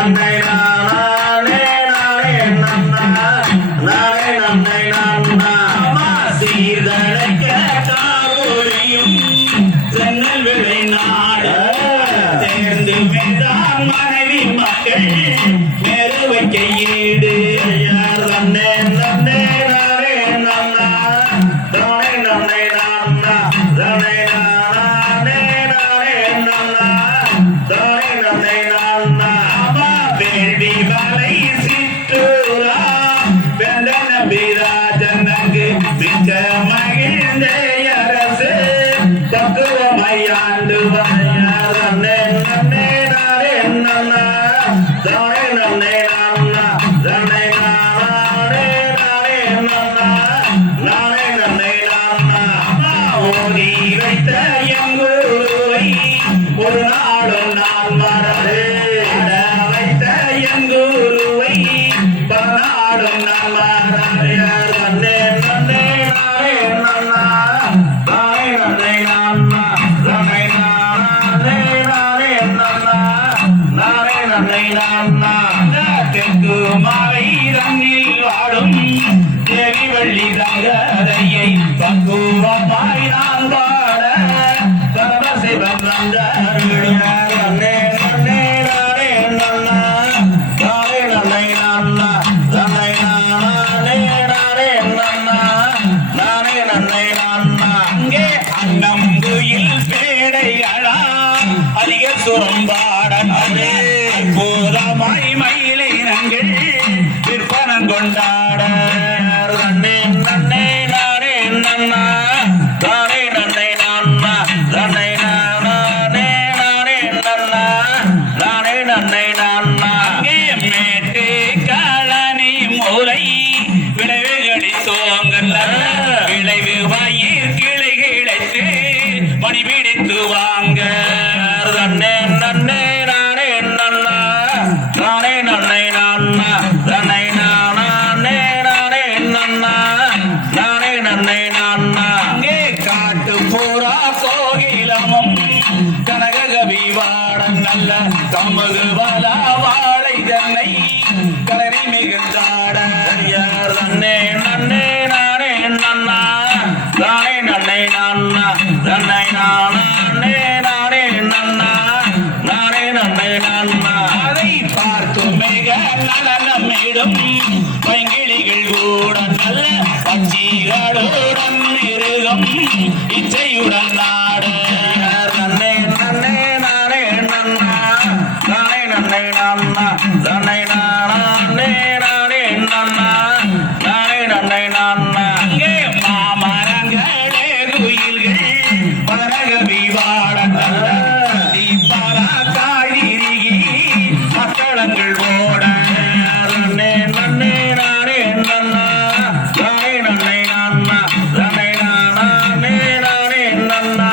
நன்னை நானே நானே நன்னா நானே நன்னை நன்னா சீர்தழைக்க தாகொலியும் சென்னல் விளை நாடு தேர்ந்து வென்றான் மனைவி மக்கள் நெருவைக்க ஈடு நன்னே நன்னே நானே நன்னா நானே நன்னை நன்னா நானே நானே நானே நன்னா நானே நன்னை நன்னா வேள்வி வலை சிற்றூரா வெந்தன வீராஜனங்கு மிக்க மகிழ்ந்த அரசு பக்குவமையாண்டு நன்னே நன்னே நானே நன்னா நானே நன்னை நன்னா நானே நானே நானே நன்னா நானே நன்னை நன்னா ஓதி வைத்த எங்குருவை ஒரு நாளும் நான் மறந்து வைத்த எங்குருவை பன்னாடும் நான் மறந்து நன்னே நன்னே நானே நன்னா நானே நன்னை நன்னா நானே நானே நானே நன்னா நானே நன்னை நன்னா தெற்கு மாலை ரங்கில் வாடும் தேவி வள்ளி தங்கரையை பக்குவமாய் நான் பாட பரமசிவன் நன்னே நன்னே நானே நன்னா நானே நன்னை நன்னா நானே நானே நானே நன்னா நானே நன்னை நன்னா அங்கே அன்னம் குயில் பேடைகளா அதிக சுரம்பாட அற்புதமாய் மயிலினங்கள் விற்பனம் கொண்டாட நன்னே நன்னே நானே நன்னா நானே நன்னை நன்னா நானே நானே நானே நன்னா நானே நன்னை நன்னா அங்கே மேட்டு காலனி மூலை விளைவு கடித்தோங்கல்ல விளைவு வயிர் கிளை கிளைத்து மணி பிடித்து வாங்க நன்னே நன்னே நானே நன்னா நானே நன்னை நன்னா நானே நானே நானே நன்னா நானே நன்னை நன்னா அங்கே காட்டு பூரா கோகிலமும் கனககவி வாடம் நல்ல தமது வல வாழை தன்னை கலனை மிகுந்தாட நன்னே நன்னே நானே நன்னா நானே நன்னை நன்னா நன்னை நானே நானே நன்னா நானே நன்னை நன்னா அதை பார்த்து மிக நலனமிடும் பைங்கிளிகள் கூட நல்ல பச்சிகளுடன் மிருகம் இச்சையுடன் நாட நன்னே நன்னே நானே நன்னா நானே நன்னை நன்னா நானே நானே நானே நன்னா நானே நன்னை நன்னா அங்கே மாமரங்களே குயில்கள் பரகவி வாட நல்ல தீபாரா காயிரிகி மக்களங்கள் ஓட நன்னே நன்னே நானே நன்னா நானே நன்னை நன்னா நானே நானே நானே நன்னா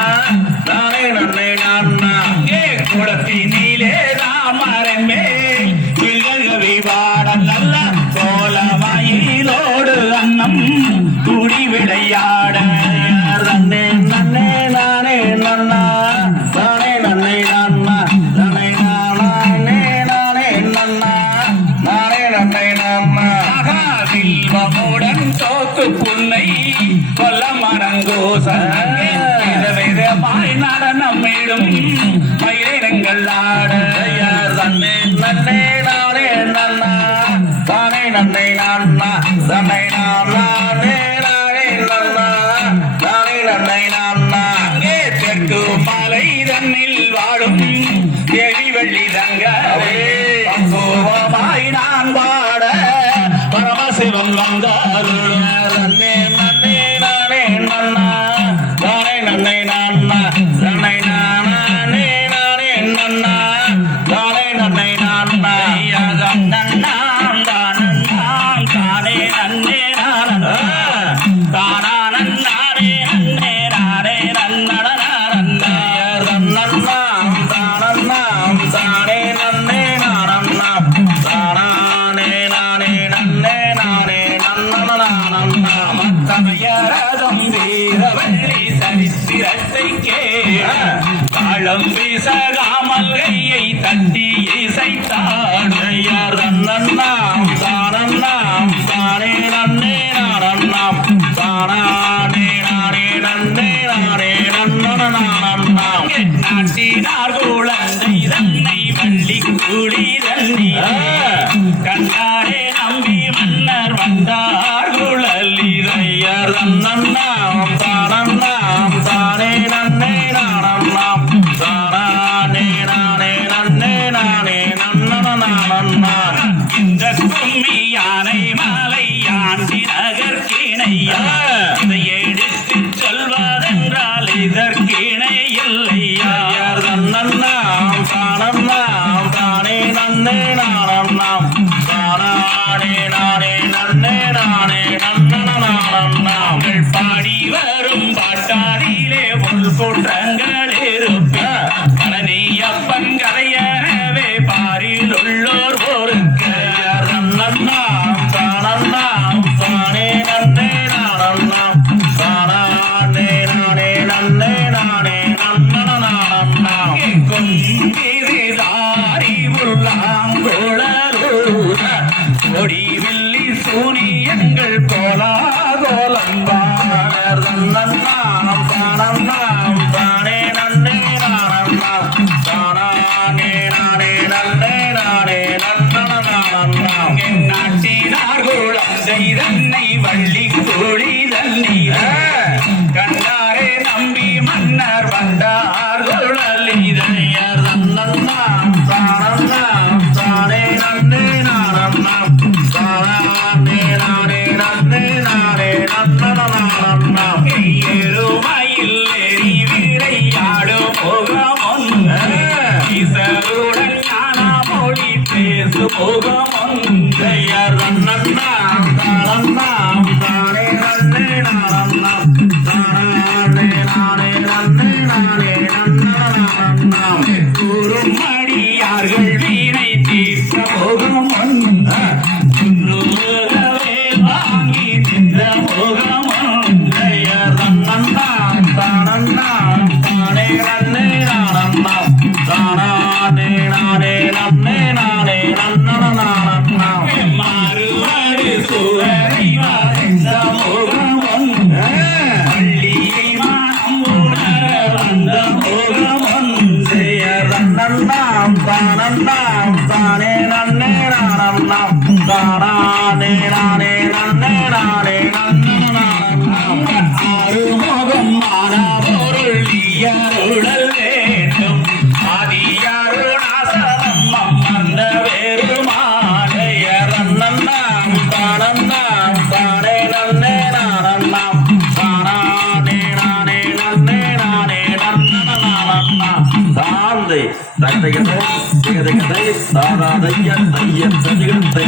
நானே நன்னை நன்னா அங்கே குளத்தினிலே ராமரன் மேல் வில்கவி வாட நல்ல கோலமயிலோடு அன்னம் கூடி விளையாட நன்னே நன்னே நானே நன்னா நானே நன்னை நன்னா நானே நானே நானே நன்னா நானே நன்னை நன்னா வில்வமுடன் தோக்கு புன்னை கொல்ல மரங்கோச விதவிதமாய் நடனமிடும் மயிலினங்கள் ஆட நன்னே நன்னே நானே நன்னா நானே நன்னை நன்னா நானே நானே நானே நன்னா நானே நன்னை நன்னா அங்கே தெற்கு மலை தன்னில் வாழும் தேவி வள்ளி தங்கரே பக்குவமாய் நான் பாட பரமசிவன் வந்தார் நன்னே நன்னே நானே நன்னா நானே நன்னை நன்னா நானே நானே நானே நன்னா நானே நன்னை நன்னா நன்னாம் தானன்னாம் தானே நன்னே நானே தானானே நன்னே நானே நன்னட நன்னா நன்னாம் தானன்னாம் தானே நன்னே நானன்னா தானானே நானே நன்னே நானே நன்னட நன்னா மத்தமையரதம் வீரவள்ளி சரித்திரத்தை கேள தாளம் வீசகாமல் கையை தட்டி இசைத்தாடு வள்ளி குளிரல்லி கண்டாரே நம்பி மன்னர் வந்தார் குழலிதையர் நன்னாம் தானன்னாம் தானே நன்னே நானன்னாம் தானே நானே நன்னே நானே நன்னனா இந்த கும்மி யானை மாலை யாண்டி நகர்கிணையா இதை எடுத்து சொல்வதென்றால் இதற்கிணை இல்லையா நன்னாம் தானன்னாம் தானே நன்னே நானன்னாம் தானே நானே நன்னே நானே நன்னனாம் பாடி வரும் பாட்டாரிலே ஒரு குற்றங்கள் இருப்பேன் பழனியப்பன் கரையவே பாரில் உள்ளோர் ஒருக்கு நன்னாம் தானன்னாம் தானே நன்னே நானன்னாம் தானே நானே நன்னே நானே நன்னனாம் கொம்பிதாரி உள்ளாங்கோளூர கொடி வில்லி சூனியங்கள் கோலாகோலம்பார் நன்னாம் தானன்னாம் தானே நன்னே நானன்னாம் தானே நானே நன்னே நானே நன்னனாம் நாட்டினார் குளம் செய்தன்னை வள்ளி குளிரல்லி கண்டாரே நம்பி மன்னர் வந்தார் குழலிதையர் நன்னாம் தானன்னாம் தானே நன்னே நானன்னாம் தானே நானே நன்னே நானே நன்னனாம் எருமையில் எரி விரையாடும் முகமொன்று இசருடன் ஞான மொழி பேசு முகமொன்றையர் நன்னாம் தானன்னாம் தானே நன்னே நானன்னாம் தானே நானே நன்னே நானே நன்னனாம் குறுமடியார்கள் வீணை தீர்த்த முகமொன்று வாங்கி நின்ற முகமொன்றையர் நன்னாம் தானன்னாம் தானே நன்னே நானன்னாம் தானே நானே நன்னே நானே நன்னனாம் மாறுவாடு சூரரை மறைந்த முகமொன்று பள்ளியை மானம் உணர வந்த முகமொன்றையர் நன்னாம் தானன்னாம் தானே நன்னே நானன்னாம் தானே நானே நன்னே நானே நன்னனாம் ஆறுமுகம் மானபொருள் ஈயருளல் வேண்டும் ஆதியருணாசனம் அம்மந்த வேறுமாலையர் நன்னாம் தானன்னாம் தானே நன்னே நானன்னாம் தானே நானே நன்னே நானே நன்னனாம் சாந்தை தகதை தகதை சாதாதைய தைய சதிகத்தை